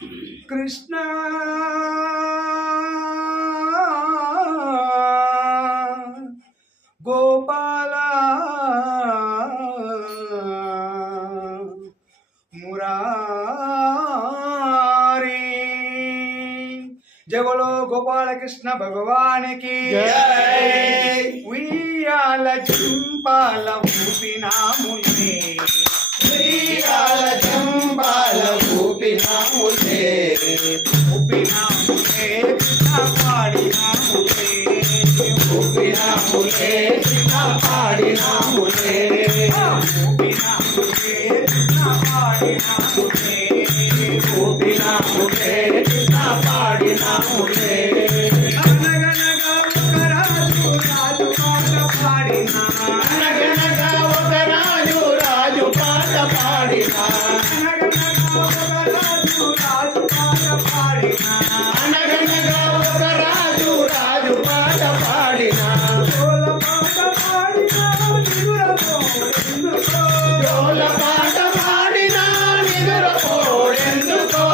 కృష్ణ గోపాల మురారి జగలో గోపాల కృష్ణ భగవానికి ఉయ్యాల చింపాల ఊపినాములే ఉయ్యాల చింపాల ఊపినాములే ఊపినాములే కృష్ణ పాడినాములే ఊపినాములే కృష్ణ పాడినాములే ఊపినాములే కృష్ణ పాడినాములే ఊపినాములే కృష్ణ పాడినాములే అనగనగా ఒక రాజు రాజు పాట పాడినా అనగనగా ఒక రాజు రాజు పాట పాడినా అనగనగా ఒక రాజు రాజు పాట పాడినా అనగనగా ఒక రాజు రాజు పాట పాడినా జోల పాట పాడినా నిదురపోవెందుకో జోల పాట పాడినా నిదురపోడెందుకో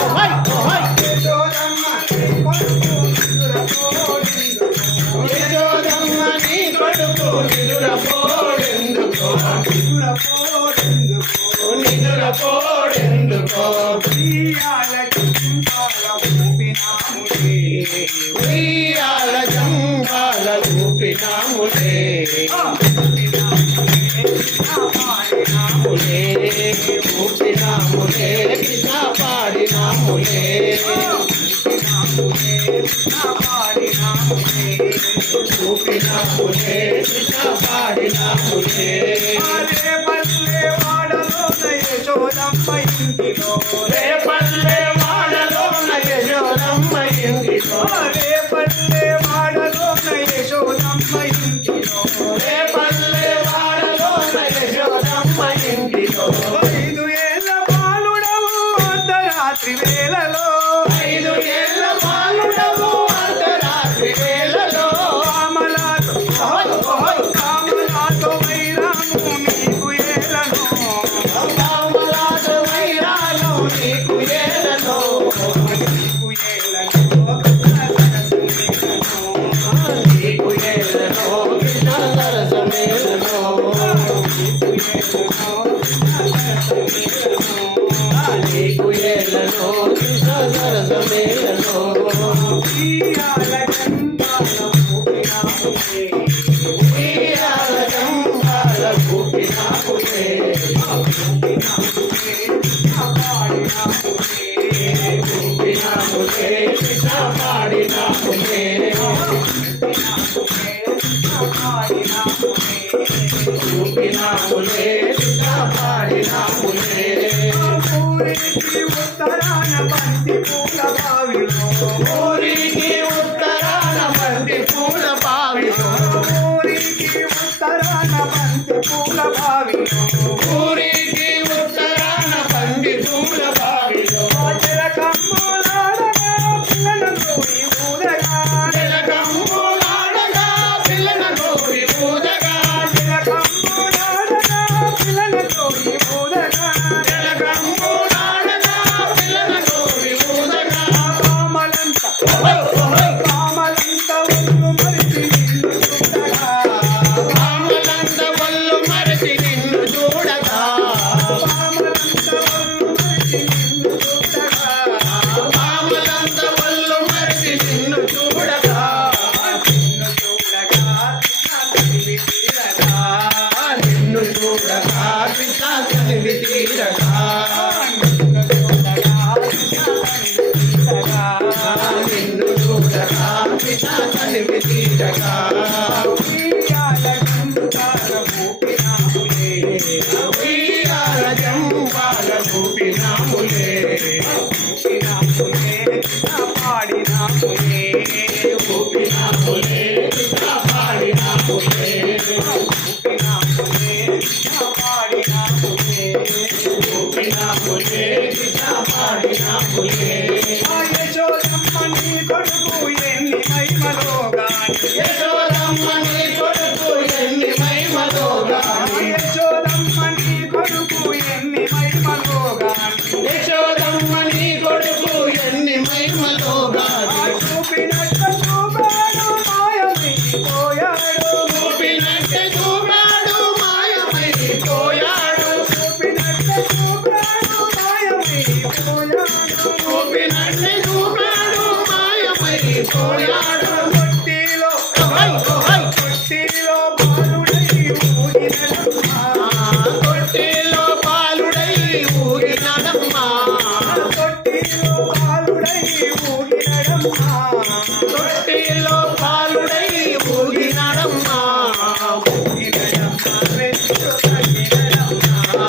ఓహయ్ ఓహయ్ యశోదమ్మ యశోదమ్మ నీ కొడుకు నిదురపోడెందుకో నిదురపోడెందుకో ఉయ్యాల చింపాల ఊపినాములే ఉయ్యాల జంబాల ఊపినాములే ఊపినాములే ఊపినాములే కృష్ణ పాడినాములే ఊపినాములే కృష్ణ పాడినాములే రే పల్లె వాడలోన యశోదమ్మ ఇంటిలో రే పల్లె వాడలోన యశోదమ్మ ఇంటిలో 5 ఏళ్ళ బాలుడవు అర్ధరాత్రి వేళలో 5 ఏళ్ళ బాలుడవు అర్ధరాత్రి వేళలో కామలాతో వైరాము నీకు ఏలను కామలాద వైరాలు నీకు ఏలలో నీకు ఏలను నీకు ఏలలో కృష్ణ సరసమేలలో నీకు ఏలలో కృష్ణ సరసమేలలో ఉయ్యాల జంబాల ఊపినాములే ఊపినాములే కృష్ణ పాడినాములే ఊపినాములే కృష్ణ పాడినాములే ఉత్తరాన బంతి పూల బావిలో ఊరికి ఉత్తరాన బంతి పూల బావిలో ఊరికి ఉత్తరాన బంతి పూల బావిలో ఊరికి ఉత్తరాన బంతి పూల బావిలో చిరకమ్ములాడగా పిల్లలను ఊదగా తిలకమ్ములాడగా పిల్లల గోరి పూజగా చిరకమ్ములాడగా పిల్లలతో ఊదగా తిలకమ్ములాడగా పిల్లల గోరి పూజగా కామలంత ఓహయ్ ఓహయ్ కామలంత ఒళ్ళు మరిచి నిన్ను చూడగా కామలంత వల్లు మరచి నిన్ను చూడగా కామలంత ఒళ్ళు మరిచి నిన్ను చూడగా కామలంత వల్లు మరచి నిన్ను చూడగా నిన్ను చూడగా కృష్ణ తనివి తీరగా నిన్ను చూడగా కృష్ణ తనివి తీరగా నిన్ను చూడగా కృష్ణ తనివి తీరగా ఉయ్యాల జంబాల ఊపినాములే ఊపినాములే కృష్ణ పాడినాములే ఊపినాములే కృష్ణ పాడినాములే యశోదమ్మ నీ కొడుకు ఎన్ని మహిమలోగాని యశోదమ్మ నీ కొడుకు ఎన్ని మహిమలోగాని యశోదమ్మ నీ కొడుకు ఎన్ని మహిమలోగాని యశోదమ్మ కోలాడు కొట్టిలో కొట్టిలో బాలుడై ఊగినడమ్మా తొట్టిలో బాలుడై ఊగినడమ్మా కొట్టిలో బాలుడై ఊగినడమ్మా తొట్టిలో బాలుడై ఊగినడమ్మా ఊగినడమ్మా కృష్ణుడు పండినడమ్మా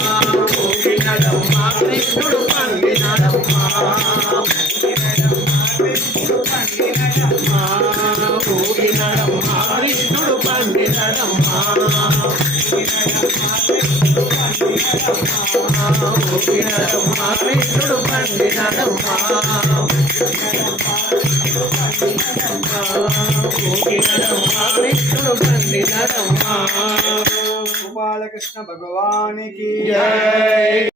ఊగినడమ్మా కృష్ణుడు పండినడమ్మా ఊగినడమ్మా కృష్ణుడు పండినడమ్మా ఊగినడమ్మా కృష్ణుడు పండినడమ్మా బాలకృష్ణ భగవానికి జై